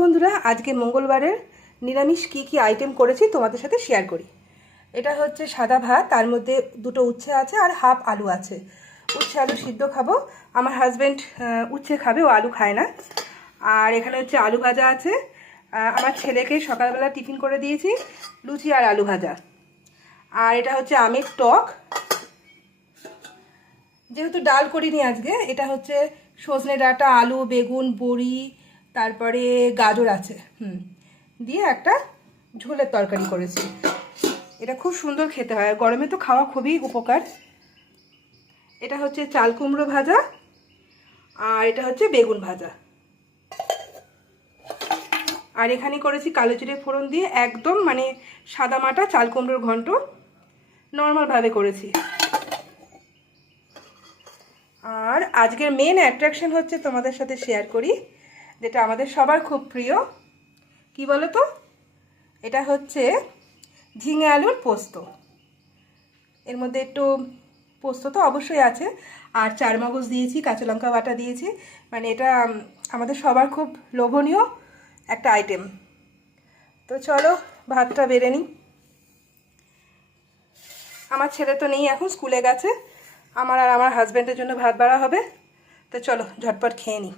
বন্ধুরা, আজকে মঙ্গলবারের নিরামিষ কি আইটেম করেছি তোমাদের সাথে শেয়ার করি। এটা হচ্ছে সাদা ভাত, তার মধ্যে দুটো উচ্ছে আছে আর হাফ আলু আছে। উচ্ছে আলু সিদ্ধ খাবো, আমার হাজব্যান্ড উচ্ছে খাবে, ও আলু খায় না। আর এখানে হচ্ছে আলু ভাজা আছে, আমার ছেলেকে সকালবেলা টিফিন করে দিয়েছি, লুচি আর আলু ভাজা। আর এটা হচ্ছে আমের টক, যেহেতু ডাল করিনি আজকে। এটা হচ্ছে সজনে ডাঁটা, আলু, বেগুন, বড়ি, তারপরে গাজর আছে দিয়ে একটা ঝোলের তরকারি করেছি। এটা খুব সুন্দর খেতে হয়, গরমে তো খাওয়া খুবই উপকার। এটা হচ্ছে চাল কুমড়ো ভাজা, আর এটা হচ্ছে বেগুন ভাজা। আর এখানে করেছি কালো জিরে ফোড়ন দিয়ে, একদম মানে সাদা মাটা চাল কুমড়োর ঘন্ট, নর্মালভাবে করেছি। আর আজকের মেন অ্যাট্রাকশন হচ্ছে তোমাদের সাথে শেয়ার করি, যেটা আমাদের সবার খুব প্রিয়। কি বলো তো, এটা হচ্ছে ঝিঙে আলুর পোস্ত। এর মধ্যে একটু পোস্ত তো অবশ্যই আছে, আর চারমগজ দিয়েছি, কাঁচা লঙ্কা বাটা দিয়েছি। মানে এটা আমাদের সবার খুব লোভনীয় একটা আইটেম। তো চলো ভাতটা বেড়ে নিই। আমার ছেলে তো নেই, এখন স্কুলে গেছে। আমার আর আমার হাজব্যান্ডের জন্য ভাত বাড়া হবে। তো চলো ঝটপট খেয়ে নিই।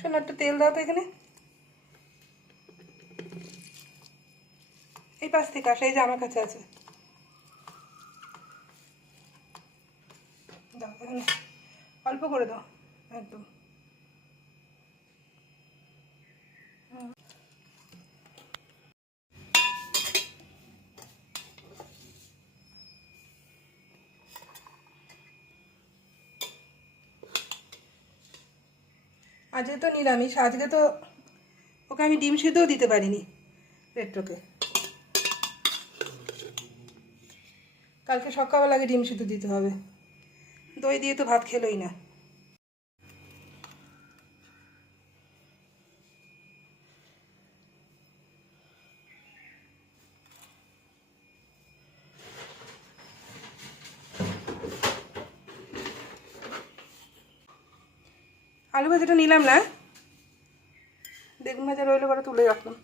চলো একটু তেল দাও তো এখানে, এই পাশ থেকে আসে, এই যে আমার কাছে আছে। দাও এখানে, অল্প করে দাও একদম। আজকে তো নিরামিষ, আজকে তো ওকে আমি ডিম সিদ্ধও দিতে পারিনি রেট্রোকে। কালকে সকালবেলা আগে ডিম সিদ্ধ দিতে হবে, দই দিয়ে তো ভাত খেলোই না। আলু ভাজাটা নিলাম না, বেগুন ভাজা রইলে পরে তুলে রাখলাম।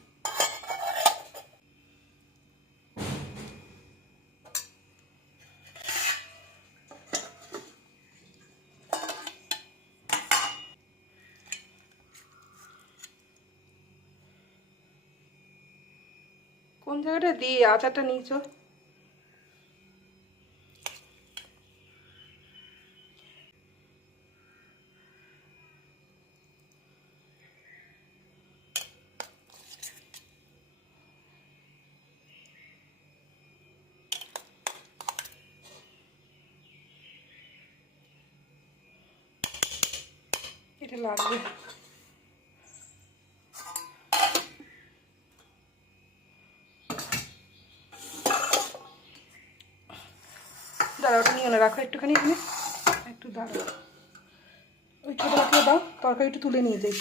কোন জায়গাটা দিয়ে আচারটা নিয়েছো? এটা লাগবে। দাঁড়াও, ওটা নিয়ে না, রাখো একটুখানি এখানে, একটু দাঁড়াও। ওই ছোটো বাটিও দাও, তরকারি একটু তুলে নিয়ে যাই।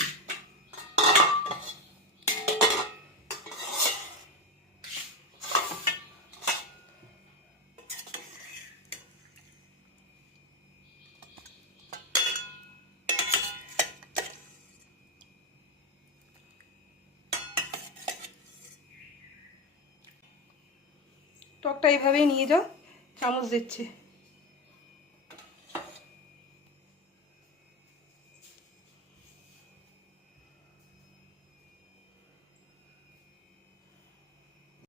টকটা এইভাবেই নিয়ে যাও, চামচ দিচ্ছি।